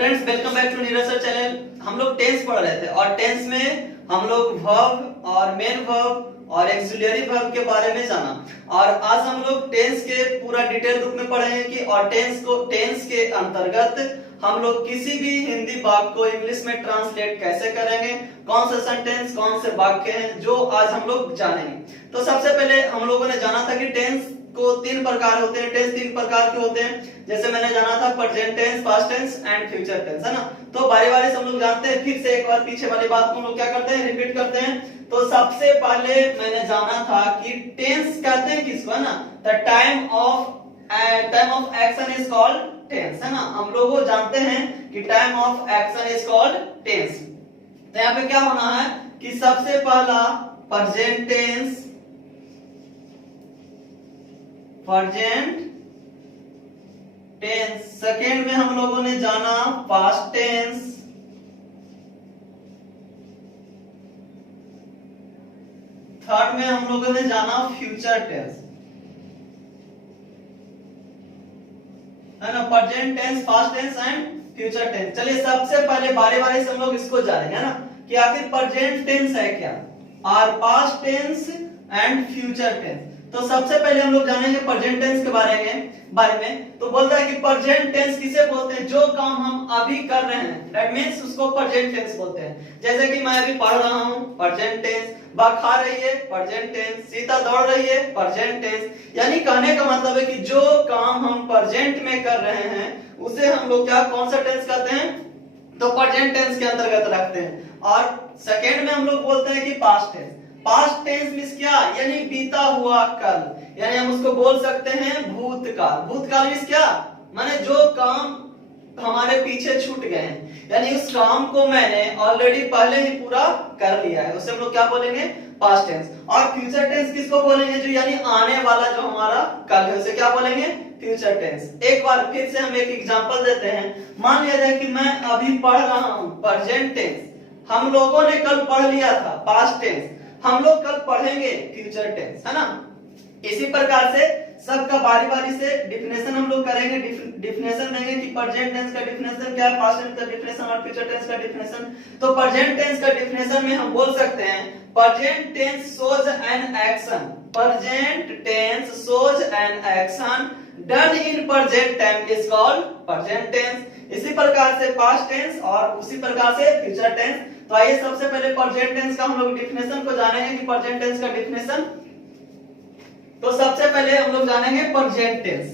Friends, welcome back to Neeraj sir channel. हम लोग tense पढ़ रहे थे और टेंस में हम लोग वर्ब और मेन वर्ब और एक्सिलरी वर्ब के बारे में जाना। और आज हम लोग टेंस के पूरा डिटेल रूप में पढ़ेंगे कि और टेंस के अंतर्गत हम लोग किसी भी हिंदी वाक्य को इंग्लिश में ट्रांसलेट कैसे करेंगे, कौन सा सेंटेंस कौन से वाक्य हैं जो आज हम लोग जानेंगे। तो सबसे पहले हम लोगों ने जाना था कि टेंस को तीन प्रकार होते हैं। टेंस तीन प्रकार के होते हैं, जैसे मैंने जाना था present tense, past tense and future tense, है ना। तो बारी बारी से हम लोग जानते हैं, फिर से एक बार पीछे वाली बात को हम लोग क्या करते हैं, रिपीट करते हैं। तो सबसे पहले मैंने जाना था कि टेंस कहते हैं किसको, है ना। The time of action is called tense, है ना। हम लोग जानते हैं कि time of action is called tense. तो यहाँ पे क्या होना है कि सबसे पहला present tense, present tense, second में हम लोगों ने जाना पास्ट टेंस, थर्ड में हम लोगों ने जाना फ्यूचर टेंस, है ना। Present tense, past tense and future tense. चलिए सबसे पहले बारी बारी से हम लोग इसको जानेंगे, है ना, कि आखिर प्रेजेंट टेंस है क्या और past tense and future tense. तो सबसे पहले हम लोग जानेंगे प्रेजेंट टेंस के बारे में। तो बोलता है कि प्रेजेंट टेंस किसे बोलते हैं, जो काम हम अभी कर रहे हैं, दैट मींस उसको प्रेजेंट टेंस बोलते हैं। जैसे कि मैं अभी पढ़ रहा हूं, प्रेजेंट टेंस। बा खा रही है, प्रेजेंट टेंस। सीता दौड़ रही है, प्रेजेंट टेंस। यानी कहने का मतलब है कि जो काम हम प्रेजेंट में कर रहे हैं उसे हम लोग क्या, कौन सा टेंस कहते हैं, तो प्रेजेंट टेंस के अंतर्गत रखते हैं। और सेकेंड में हम लोग बोलते हैं कि past tense. Past tense means क्या, यानी बीता हुआ कल, यानी हम उसको बोल सकते हैं भूतकाल। भूतकाल मींस क्या, माने जो काम हमारे पीछे छूट गए हैं, यानी उस काम को मैंने ऑलरेडी पहले ही पूरा कर लिया है, उसे हम लोग क्या बोलेंगे, पास्ट टेंस। और फ्यूचर टेंस किसको बोलेंगे, जो यानी आने वाला जो हमारा कल है, उसे क्या बोलेंगे, फ्यूचर टेंस। एक बार फिर से हम एक एग्जांपल देते हैं। मान लिया जाए कि मैं अभी पढ़ रहा हूं, प्रेजेंट टेंस। हम लोगों ने कल पढ़ लिया था, पास्ट टेंस। हम लोग कल पढ़ेंगे फ्यूचर टेंस, है ना। इसी प्रकार से सबका बारी बारी से डिफिनेशन हम लोग करेंगे, डिफिनेशन देंगे कि प्रेजेंट टेंस का डिफिनेशन क्या है, पास्ट टेंस का डिफिनेशन और फ्यूचर टेंस का डिफिनेशन। तो प्रेजेंट टेंस का डिफिनेशन में हम बोल सकते हैं, present tense shows an action, present tense shows an action done in present time is called present tense. इसी प्रकार से पास्ट टेंस और उसी प्रकार से फ्यूचर टेंस। तो आइए सबसे पहले प्रेजेंट टेंस का हम लोग डिफिनेशन को जानेंगे कि प्रेजेंट टेंस का डिफिनेशन। तो सबसे पहले हम लोग जानेंगे प्रेजेंट टेंस।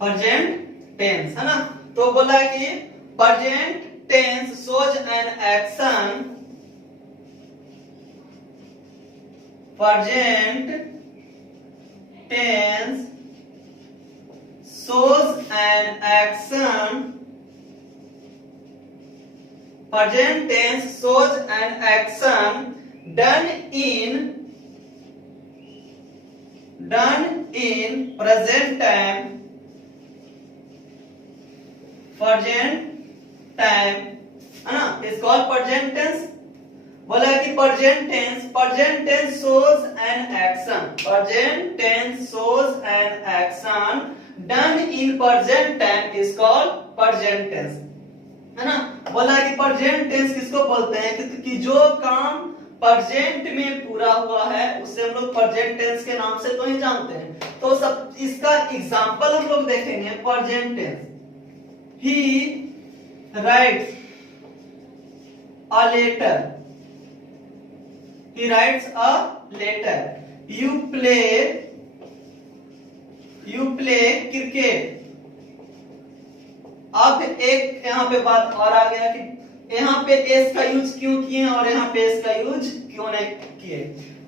प्रेजेंट टेंस, है ना। तो बोला है कि present tense shows an action, present tense shows an action, present tense shows an action done in present time, है ना, is called present tense। बोला है कि present tense shows an action, present tense shows an action done in present time is called present tense, है ना। बोला है कि प्रेजेंट टेंस किसको बोलते हैं, कि जो काम प्रेजेंट में पूरा हुआ है उसे हम लोग प्रेजेंट टेंस के नाम से तो ही जानते हैं। तो सब इसका एग्जांपल हम लोग देखेंगे। Present tense, he writes a letter, he writes a letter, you play cricket। अब एक यहाँ पे बात और आ गया कि यहाँ पे एस का यूज क्यों किए और यहाँ पे एस का यूज क्यों नहीं किए।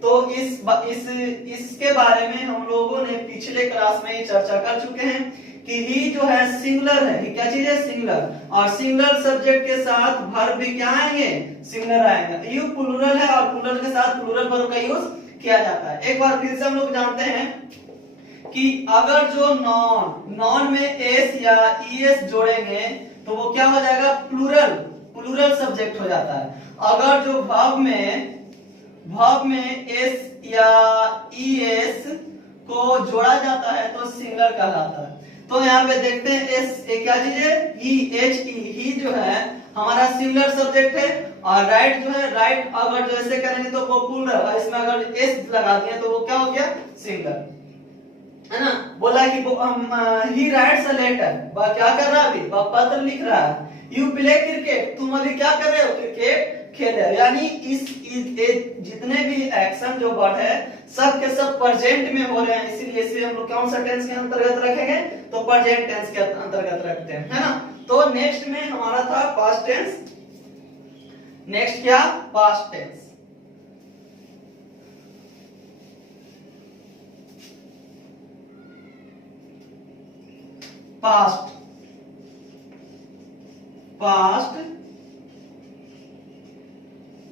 तो इसके बारे में हम लोगों ने पिछले क्लास में ही चर्चा कर चुके हैं कि ही जो है सिंगुलर है, क्या चीज है, सिंगुलर। और सिंगुलर सब्जेक्ट के साथ वर्ब भी क्या आएंगे, सिंगुलर आएंगे। यू प्लूरल है और प्लूरल के साथ प्लूरल वर्ब का यूज किया जाता है। एक बार फिर से हम लोग जानते हैं कि अगर जो नॉन में एस या ईएस जोड़ेंगे तो वो क्या हो जाएगा, प्लूरल। प्लूरल सब्जेक्ट हो जाता है। अगर जो वर्ब में एस या ईएस को जोड़ा जाता है तो सिंगुलर कहलाता है। तो यहाँ पे देखते हैं एस क्या चीज है, ही, एच ई, ही जो है हमारा सिंगुलर सब्जेक्ट है, और राइट जो है, राइट अगर जैसे करेंगे तो वो प्लूरल, और इसमें अगर एस लगा दिए तो वो क्या हो गया, सिंगुलर, है ना। बोला कि ही राइट्स अ लेटर, वह क्या कर रहा है अभी, वह पत्र लिख रहा है। यू प्ले क्रिकेट, तुम अभी क्या कर रहे हो, क्रिकेट खेल रहे हो। यानी इस जितने भी एक्शन जो वर्ड है सब के सब प्रेजेंट में हो रहे हैं, इसीलिए हम लोग कौन सा टेंस के अंतर्गत रखेंगे, तो प्रेजेंट टेंस के अंतर्गत रखते हैं, है ना। तो नेक्स्ट में हमारा था पास्ट टेंस, नेक्स्ट क्या, पास्ट टेंस। पास्ट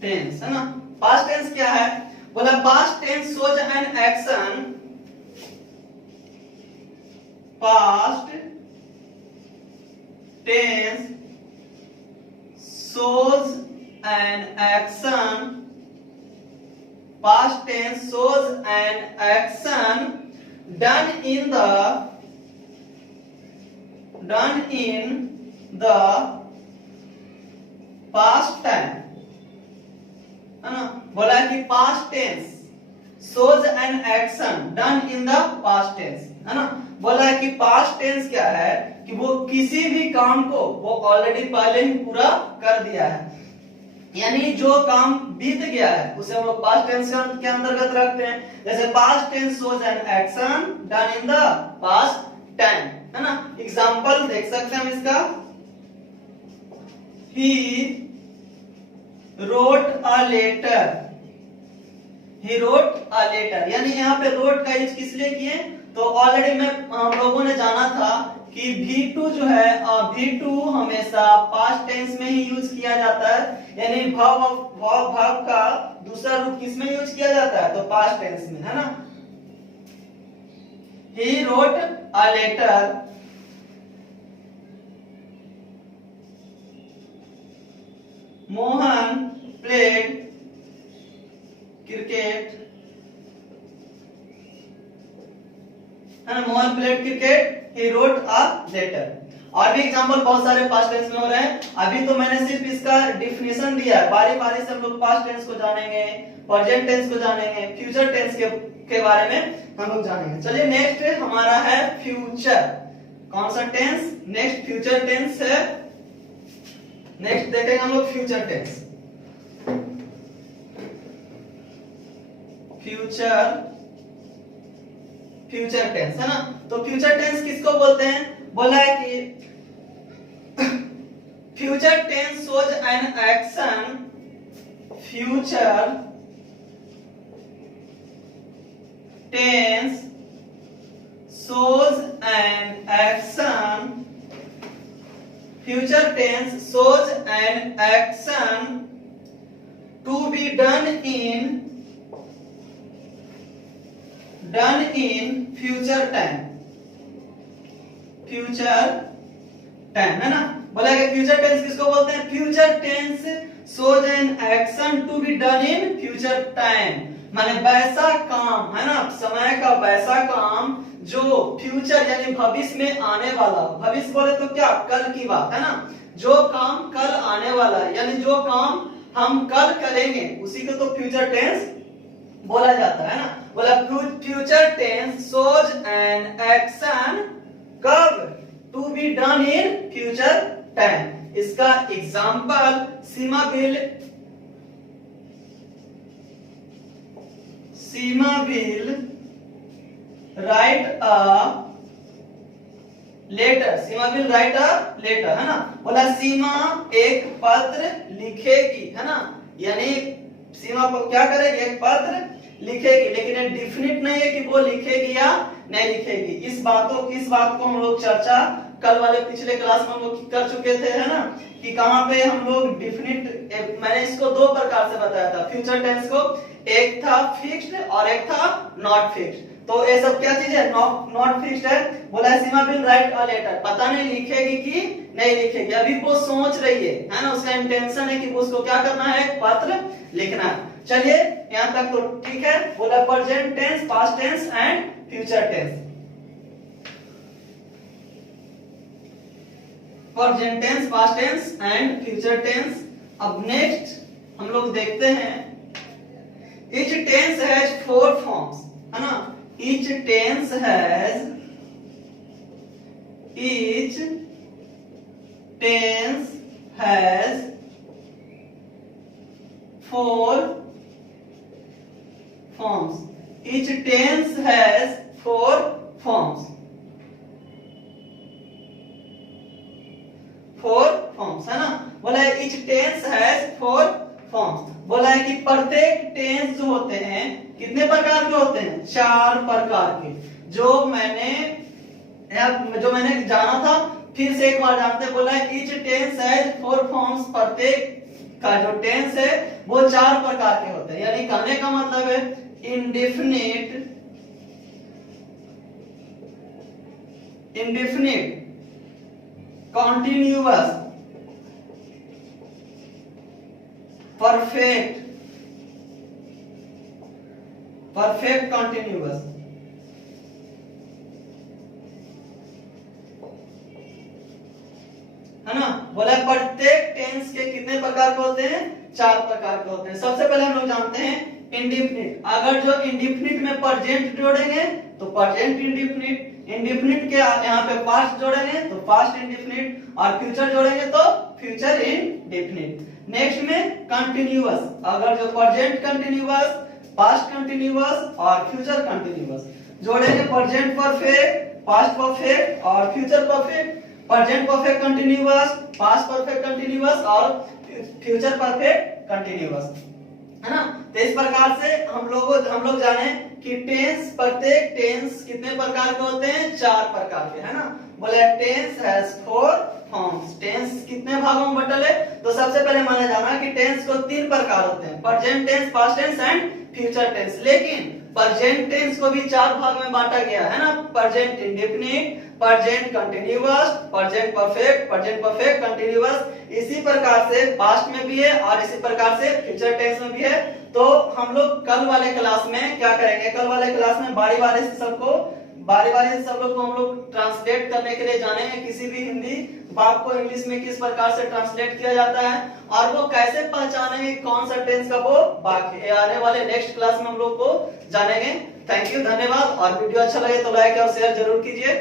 टेंस, है ना। पास्ट टेंस क्या है, बोला past tense shows an action, past tense shows an action, past tense shows an action done in the past time, है ना। बोला कि past tense shows an action done in the past tense, है ना। बोला है कि पास्ट टेंस क्या है कि वो किसी भी काम को वो ऑलरेडी पहले ही पूरा कर दिया है, यानी जो काम बीत गया है उसे हम लोग पास्ट टेंस के अंतर्गत रखते हैं। जैसे past tense shows an action done in the past time, है ना। एग्जांपल देख सकते हैं हम इसका, he wrote a letter, he wrote a letter, यानी यहाँ पे रोट का यूज किस लिए किए, तो ऑलरेडी हम लोगों ने जाना था कि V2 जो है, V2 हमेशा पास्ट टेंस में ही यूज किया जाता है, यानी verb का दूसरा रूप किस में यूज किया जाता है, तो पास्ट टेंस में, है ना। He wrote a letter, Mohan played cricket, है ना। Mohan played cricket, he wrote a letter. और भी एग्जांपल बहुत सारे पास्ट टेंस में हो रहे हैं। अभी तो मैंने सिर्फ इसका डिफिनेशन दिया है, बारी बारी से हम लोग पास्ट टेंस को जानेंगे, प्रेजेंट टेंस को जानेंगे, फ्यूचर टेंस के बारे में हम लोग जानेंगे। चलिए नेक्स्ट हमारा है फ्यूचर, कौन सा टेंस, नेक्स्ट फ्यूचर टेंस है। नेक्स्ट देखेंगे हम लोग फ्यूचर टेंस, फ्यूचर टेंस, है ना। तो फ्यूचर टेंस किसको बोलते हैं, बोला है कि future tense shows an action, future tense shows an action, future tense shows an action to be done in future time, है ना। बोला कि फ्यूचर टेंस किसको बोलते हैं, future tense shows an action to be done in future time, माने वैसा काम, है ना, समय का वैसा काम जो फ्यूचर यानी भविष्य में आने वाला, भविष्य बोले तो क्या, कल की बात, है ना। जो काम कल आने वाला है, यानी जो काम हम कल करेंगे उसी को तो फ्यूचर टेंस बोला जाता है ना। बोला future tense shows an action कब, to be done in future time. इसका example Seema will write a letter, Seema will write a letter, है ना। बोला सीमा एक पत्र लिखेगी, है ना, यानी सीमा को क्या करेगी, एक पत्र लिखेगी, लेकिन ये डिफिनिट नहीं है कि वो लिखेगी या नहीं लिखेगी। इस बात को हम लोग चर्चा कल वाले पिछले क्लास में हम लोग कर चुके थे, है ना, कि कहां पे हम लोग डिफिनिट, मैंने इसको दो प्रकार से बताया था फ्यूचर टेंस को, एक था फिक्स्ड और एक था नॉट फिक्स्ड। तो ये सब क्या चीज है, नॉट फिक्स्ड है। बोला है सीमा विल राइट अ लेटर, पता नहीं लिखेगी कि नहीं लिखेगी, अभी वो सोच रही है ना, उसका इंटेंशन है कि उसको क्या करना है, एक पत्र लिखना है। चलिए यहाँ तक तो ठीक है। बोला present tense, past tense and future tense. Present tense, past tense and future tense. अब नेक्स्ट हम लोग देखते हैं, each tense has 4 forms, है ना, each tense has 4 forms, each tense has 4 forms, 4 forms, है ना। बोला है each tense has 4 forms। बोला है कि प्रत्येक टेंस जो होते हैं कितने प्रकार के होते हैं, 4 प्रकार के। जो मैंने जाना था, फिर से एक बार जानते हैं। बोला है each tense has 4 forms, प्रत्येक का जो टेंस है वो 4 प्रकार के होते हैं। यानी कहने का मतलब है इंडेफिनिट, कॉन्टिन्यूअस, परफेक्ट कंटिन्यूअस, है ना। बोला प्रत्येक टेंस के कितने प्रकार के होते हैं, 4 प्रकार के होते हैं। सबसे पहले हम लोग जानते हैं इंडेफिनिट। अगर जो इंडेफिनिट में प्रेजेंट जोड़ेंगे तो प्रेजेंट इंडेफिनिट, इंडेफिनिट के यहाँ पे पास्ट जोड़ेंगे तो पास्ट इंडेफिनिट, और फ्यूचर जोड़ेंगे तो फ्यूचर इंडेफिनिट। नेक्स्ट में कंटिन्यूअस, अगर जो प्रेजेंट कंटिन्यूअस, पास्ट कंटिन्यूअस और फ्यूचर कंटिन्यूअस जोड़ेंगे, प्रेजेंट परफेक्ट, पास्ट परफेक्ट और future perfect, present perfect continuous, past perfect continuous और फ्यूचर परफेक्ट कंटिन्यूअस, है ना। तो इस प्रकार से हम लोग जाने कि टेंस, प्रत्येक टेंस कितने प्रकार के होते हैं, 4 प्रकार के, है ना। बोले टेंस हैज 4 फॉर्म्स। टेंस कितने भागों में बंटल है, तो सबसे पहले माना जाना कि टेंस को 3 प्रकार होते हैं, present tense, past tense and future tense. लेकिन प्रेजेंट टेंस को भी 4 भाग में बांटा गया है ना, present indefinite, present continuous, present perfect continuous. इसी प्रकार से पास्ट में भी है और इसी प्रकार से फ्यूचर टेंस में भी है। तो हम लोग कल वाले क्लास में क्या करेंगे, कल वाले क्लास में बारी बारी से सब लोग को हम लोग ट्रांसलेट करने के लिए जानेंगे, किसी भी हिंदी बात को इंग्लिश में किस प्रकार से ट्रांसलेट किया जाता है और वो कैसे पहचानेंगे कौन सा टेंस का वो बाकी आने वाले नेक्स्ट क्लास में हम लोग को जानेंगे। थैंक यू, धन्यवाद। और वीडियो अच्छा लगे तो लाइक और शेयर जरूर कीजिए।